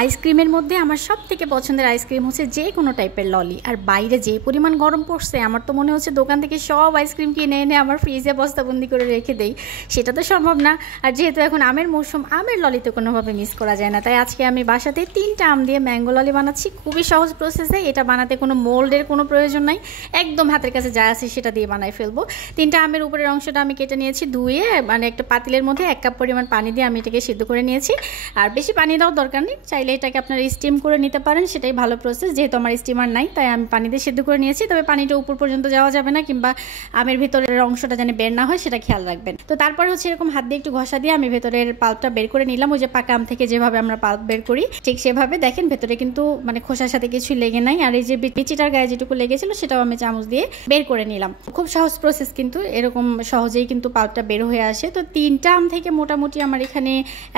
আইসক্রিমের মধ্যে আমার সবথেকে পছন্দের আইসক্রিম হচ্ছে যে কোনো টাইপের ললি। আর বাইরে যে পরিমাণ গরম পড়ছে আমার তো মনে হচ্ছে দোকান থেকে সব আইসক্রিম কিনে এনে আমার ফ্রিজে বস্তাবন্দি করে রেখে দেই, সেটা তো সম্ভব না। আর যেহেতু এখন আমের মৌসুম, আমের ললি তো কোনোভাবে মিস করা যায় না। তাই আজকে আমি বাসাতে 3টা আম দিয়ে ম্যাঙ্গো ললি বানাচ্ছি, খুবই সহজ প্রসেসে। এটা বানাতে কোনো মোল্ডের কোনো প্রয়োজন নাই, একদম হাতের কাছে যা আছে সেটা দিয়ে বানাই ফেলবো। 3টা আমের উপরের অংশটা আমি কেটে নিয়েছি, ধুয়ে মানে একটা পাতিলের মধ্যে 1 কাপ পরিমাণ পানি দিয়ে আমি এটাকে সিদ্ধ করে নিয়েছি। আর বেশি পানি দেওয়ার দরকার নেই, চাইলে এটাকে আপনারা স্টিম করে নিতে পারেন, সেটাই ভালো প্রসেস। যেহেতু আমার স্টিমার নাই তাই আমি পানি দিয়ে সিদ্ধ করে নিয়েছি, তবে পানিটা উপর পর্যন্ত যাওয়া যাবে না, কিংবা আমের ভিতরের অংশটা যেন বের না হয় সেটা খেয়াল রাখবেন। তো তারপর হচ্ছে এরকম হাত দিয়ে একটু ঘষা দিয়ে আমি ভেতরের পাল্পটা বের করে নিলাম। ওই যে পাকা আম থেকে যেভাবে আমরা পাল্প বের করি ঠিক সেভাবে। দেখেন ভেতরে কিন্তু মানে খোসার সাথে কিছু লেগে নাই, আর এই যে বিচিটার গায়ে যেটুকু লেগেছিল সেটাও আমি চামচ দিয়ে বের করে নিলাম। খুব সহজ প্রসেস, কিন্তু এরকম সহজেই কিন্তু পাল্পটা বের হয়ে আসে। তো 3টা আম থেকে মোটামুটি আমার এখানে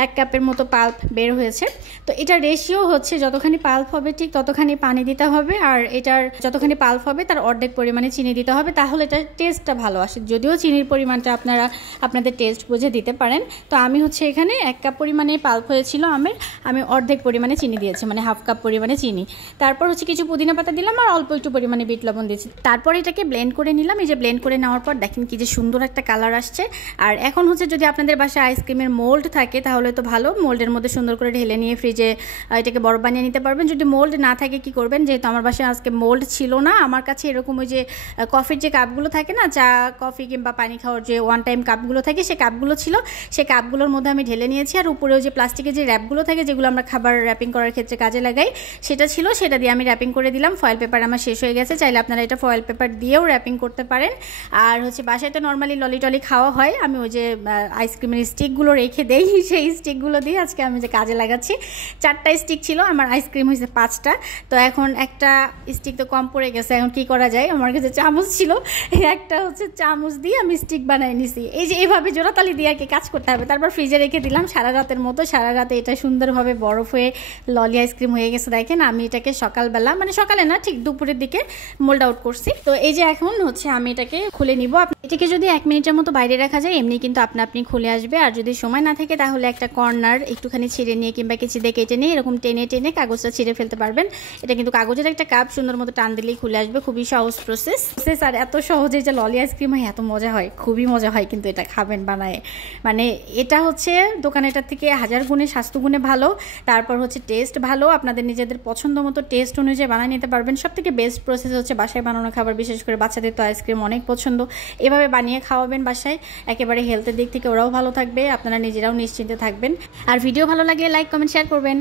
1 কাপের মতো পাল্প বের হয়েছে। তো এটা রেশিও হচ্ছে যতখানি পাল্প হবে ঠিক ততখানি পানি দিতে হবে, আর এটার যতখানি পাল্প হবে তার অর্ধেক পরিমাণে চিনি দিতে হবে, তাহলে এটার টেস্টটা ভালো আসে। যদিও চিনির পরিমাণটা আপনারা আপনাদের টেস্ট বুঝে দিতে পারেন। তো আমি হচ্ছে এখানে 1 কাপ পরিমাণে পাল্প হয়েছিল আমের, আমি অর্ধেক পরিমাণে চিনি দিয়েছি, মানে হাফ কাপ পরিমাণে চিনি। তারপর হচ্ছে কিছু পুদিনা পাতা দিলাম আর অল্প একটু পরিমাণে বিট লবণ দিয়েছি। তারপর এটাকে ব্লেন্ড করে নিলাম। এই যে ব্লেন্ড করে নেওয়ার পর দেখেন কি যে সুন্দর একটা কালার আসছে। আর এখন হচ্ছে যদি আপনাদের বাসায় আইসক্রিমের মোল্ড থাকে তাহলে তো ভালো, মোল্ডের মধ্যে সুন্দর করে ঢেলে নিয়ে ফ্রিজে এটাকে বরফ বানিয়ে নিতে পারবেন। যদি মোল্ড না থাকে কি করবেন, যেহেতু আমার বাসায় আজকে মোল্ড ছিল না, আমার কাছে এরকম ওই যে কফির যে কাপগুলো থাকে না, চা কফি কিংবা পানি খাওয়ার যে ওয়ান টাইম কাপগুলো থাকে, সে কাপগুলো ছিল, সেই কাপগুলোর মধ্যে আমি ঢেলে নিয়েছি। আর উপরেও যে প্লাস্টিকের যে র্যাপগুলো থাকে যেগুলো আমরা খাবার র্যাপিং করার ক্ষেত্রে কাজে লাগাই, সেটা ছিল, সেটা দিয়ে আমি র্যাপিং করে দিলাম। ফয়েল পেপার আমার শেষ হয়ে গেছে, চাইলে আপনারা এটা ফয়েল পেপার দিয়েও র্যাপিং করতে পারেন। আর হচ্ছে বাসায় তো নর্মালি ললি টলি খাওয়া হয়, আমি ওই যে আইসক্রিমের স্টিকগুলো রেখে দেই, সেই স্টিকগুলো দিয়ে আজকে আমি যে কাজে লাগাচ্ছি। 4টা স্টিক ছিল, আমার আইসক্রিম হয়েছে 5টা। তো এখন একটা স্টিক তো কম পড়ে গেছে, এখন কি করা যায়, আমার কাছে চামচ ছিল, একটা হচ্ছে চামচ দিয়ে আমি স্টিক বানিয়ে নিছি। এই যে এইভাবে জোড়াতালি দিয়ে আর কি কাজ করতে হবে। তারপর ফ্রিজে রেখে দিলাম সারা রাতের মতো। সারা রাতে এটা সুন্দরভাবে বরফ হয়ে ললি আইসক্রিম হয়ে গেছে। দেখেন আমি এটাকে সকালবেলা, মানে সকালে না ঠিক দুপুরের দিকে মোল্ড আউট করছি। তো এই যে এখন হচ্ছে আমি এটাকে খুলে নিব। এটাকে যদি 1 মিনিটের মতো বাইরে রাখা যায় এমনি কিন্তু আপনি খুলে আসবে। আর যদি সময় না থাকে তাহলে একটা কর্নার একটুখানি ছিঁড়ে নিয়ে কিংবা কেচি দিয়ে কেটে নিয়ে এরকম টেনে টেনে কাগজটা ছিঁড়ে ফেলতে পারবেন। এটা কিন্তু কাগজের একটা কাপ, সুন্দর মতো টান দিলেই খুলে আসবে। খুবই সহজ প্রসেস। আর এত সহজে যে ললি আইসক্রিম হয়, এত মজা হয়, খুবই মজা হয়। কিন্তু এটা খাবেন বানায়, মানে এটা হচ্ছে দোকানেটার থেকে 1000 গুণে স্বাস্থ্য গুণে ভালো। তারপর হচ্ছে টেস্ট ভালো, আপনাদের নিজেদের পছন্দ মতো টেস্ট অনুযায়ী বানিয়ে নিতে পারবেন। সব থেকে বেস্ট প্রসেস হচ্ছে বাসায় বানানো খাবার, বিশেষ করে বাচ্চাদের তো আইসক্রিম অনেক পছন্দ। এভাবে বানিয়ে খাওয়াবেন বাসায়, একেবারে হেলথের দিক থেকে ওরাও ভালো থাকবে, আপনারা নিজেরাও নিশ্চিন্তে থাকবেন। আর ভিডিও ভালো লাগলে লাইক কমেন্ট শেয়ার করবেন।